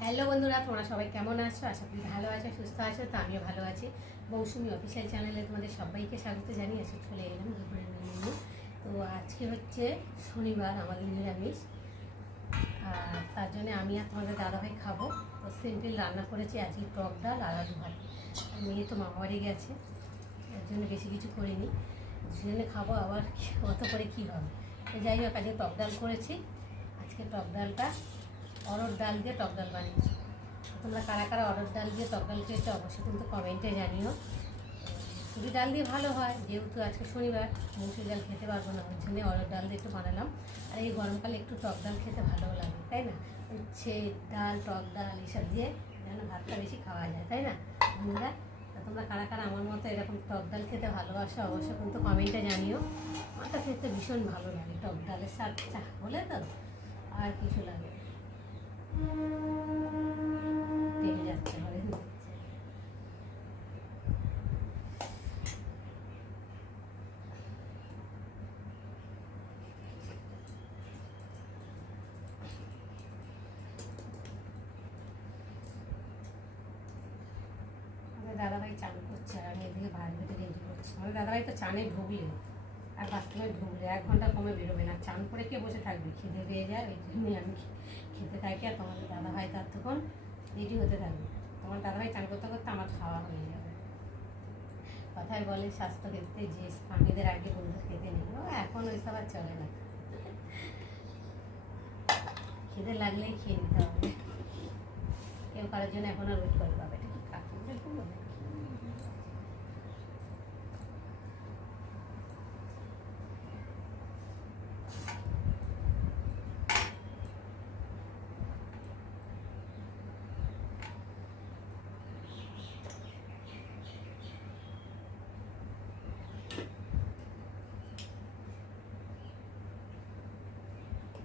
Hello বন্ধুরা, তোমরা সবাই কেমন আছো? আশা করি ভালো আছো, সুস্থ আছো। তো আমিও ভালো আছি। মৌসুমি অফিসিয়াল চ্যানেলে তোমাদের সবাইকে স্বাগত জানিয়ে আজকে চলে এলাম দুপুরের মেনু। তো আজকে হচ্ছে শনিবার, আমাদের নিরামিষ। আর তার জন্য আমি আর তোমাদের দাদাভাই খাবো। তো সিম্পল রান্না করেছি আজকে টক ডাল আর আলু ভাত। মেয়ে তো মামা বাড়ি গেছে, এর জন্য বেশি কিছু করিনি। দুজনে খাবো, আবার অত করে কী হবে। তো যাই হোক, আজকে টক ডাল করেছি। আজকে টক ডালটা অরহর ডাল দিয়ে টক ডাল বানিয়েছি। তোমরা কারা কারা অরহর ডাল দিয়ে টক ডাল খেয়েছো অবশ্যই কিন্তু কমেন্টে জানিও। মুসুরি ডাল দিয়ে ভালো হয়, যেহেতু আজকে শনিবার মুসুরি ডাল খেতে পারবো না, ওই জন্য অরহর ডাল দিয়ে একটু বানালাম। আর এই গরমকালে একটু টক ডাল খেতে ভালো লাগে, তাই না? উচ্ছে ডাল, টক ডাল এসব দিয়ে যেন ভাতটা বেশি খাওয়া যায়, তাই না বন্ধুরা? তোমরা কারা কারা আমার মতো এরকম টক ডাল খেতে ভালোবাসো অবশ্যই কিন্তু কমেন্টে জানিও। আমার তো খেতে ভীষণ ভালো লাগে টক ডালের স্বাদটা বলে, তো আর কিছু লাগে টেনে যাচ্ছে ঘরে দিচ্ছে। আমাদের দাদাভাই চান করছে আর আমি এদিকে বাইরে বেটে রেডি করছি। আমাদের দাদাভাই তো চানে ঢুকলে আর বাথরুমে ঢুকলে 1 ঘন্টা কমে বেরোবে না, চান করে কে বসে থাকবে, খিদে পেয়ে যায়। ওই জন্যই আমি খেতে থাকি আর তোমাদের দাদাভাই তার তখন রেডি হতে থাকবে। তোমার দাদাভাই চান করতে করতে আমার খাওয়া হয়ে যাবে। কথায় বলে স্বাস্থ্য ক্ষেত্রে যে স্বামীদের আগে বন্ধু খেতে নেই, ও এখন ওইসব আর চলে না। খিদে লাগলেই খেয়ে নিতে হবে, কেউ কারোর জন্য এখন আর ওয়েট করে পাবে। এটা কি কাকুর দেখুন,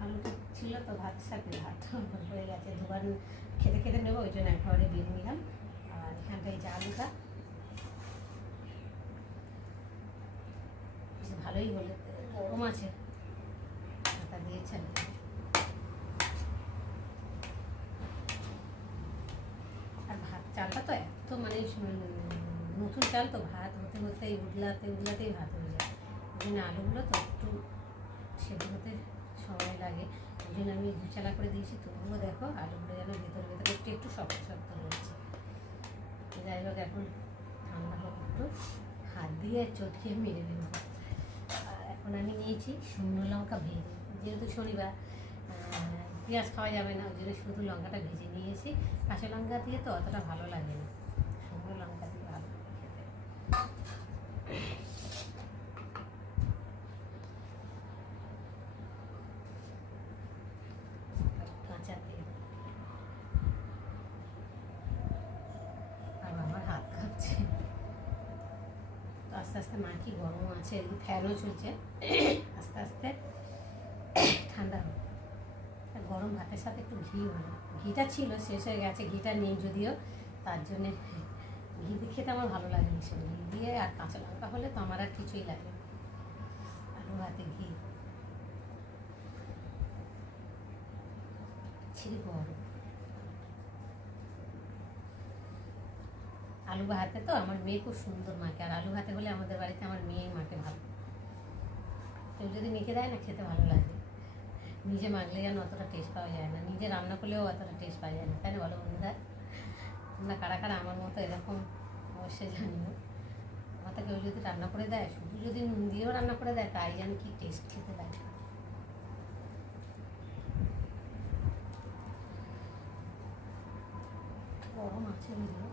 আলুটা ছিল তো ভাতের সাথে, ভাত হয়ে গেছে, দুবার খেতে খেতে নেবো, ওই জন্য একবারে দিয়ে নিলাম। আর এখানটায় যে আলুটা ভালোই বলে গরম আছে, তা দিয়ে চালিয়ে। আর ভাত চালটা তো এত মানে নতুন চাল তো, ভাত হতে হতে উদলাতেই ভাত হয়ে যায়। ওই জন্য আলুগুলো তো একটু সেদ্ধ হতে সময় লাগে, ওই জন্য আমি দুচালা করে দিয়েছি। তবুও দেখো আলুগুলো যেন ভেতরে ভেতরে একটু একটু শক্ত শক্ত রয়েছে। যাই হোক, এখন ঠান্ডা হোক একটু, হাত দিয়ে চটকিয়ে মেরে দেবো। আর এখন আমি নিয়েছি শুকনো লঙ্কা ভেজে, যেহেতু শনিবার পেঁয়াজ খাওয়া যাবে না, ওই জন্য শুধু লঙ্কাটা ভেজে নিয়েছি। কাঁচা লঙ্কা দিয়ে তো অতটা ভালো লাগে না, শুকনো লঙ্কা দিয়ে ভালো লাগে খেতে। কাঁচা তেল, আর আমার হাত কাঁপছে। তো আস্তে আস্তে মা কি গরম আছে, এদিকে ফ্যানও চলছে, আস্তে আস্তে ঠান্ডা হবে। গরম ভাতের সাথে একটু ঘি হলো, ঘিটা ছিল শেষ হয়ে গেছে, ঘিটা নেই যদিও, তার জন্যে ঘি দিয়ে খেতে আমার ভালো লাগে ভীষণ। ঘি দিয়ে আর কাঁচা লঙ্কা হলে তো আমার আর কিছুই লাগে না। আলু ভাতে ঘি ছিঁড়ে গরম। আলু ভাতে তো আমার মেয়ে খুব সুন্দর মাকে, আর আলু ভাতে হলে আমাদের বাড়িতে আমার মেয়ে মাকে ভালো। কেউ যদি মেখে দেয় না, খেতে ভালো লাগে। নিজে মাখলে যেন অতটা টেস্ট পাওয়া যায় না, নিজে রান্না করলেও অতটা টেস্ট পাওয়া যায় না, তাই না বলো বন্ধুরা? তোমরা কারা কারা আমার মতো এরকম অবশ্যই জানিও। আমার তো কেউ যদি রান্না করে দেয়, শুধু যদি নুন দিয়েও রান্না করে দেয়, তাই যেন কি টেস্ট খেতে লাগে। গরম আছে বুঝলো।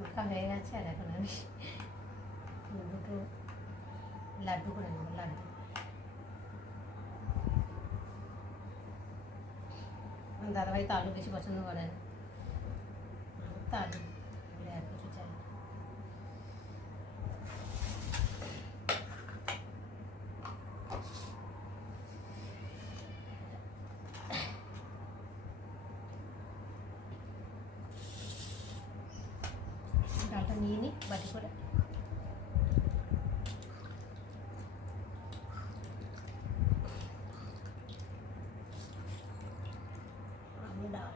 মাখা হয়ে গেছে, আর এখন আমি দুটো লাড্ডু করে নেবো। লাড্ডু দাদাভাই তো আলু বেশি পছন্দ করে না, তো আলু বলে আর কিছু চাই। বাটি করে। ডাল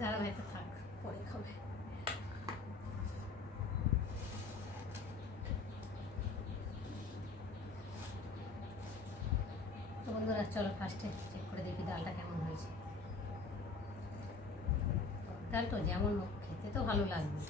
দাঁড়া ভাই, তো থাক, পরে খাবে। তো বন্ধুরা চলো ফার্স্টে চেক করে দেখি ডালটা কেমন হয়েছে। ডাল তো যেমন হোক খেতে তো ভালো লাগবে।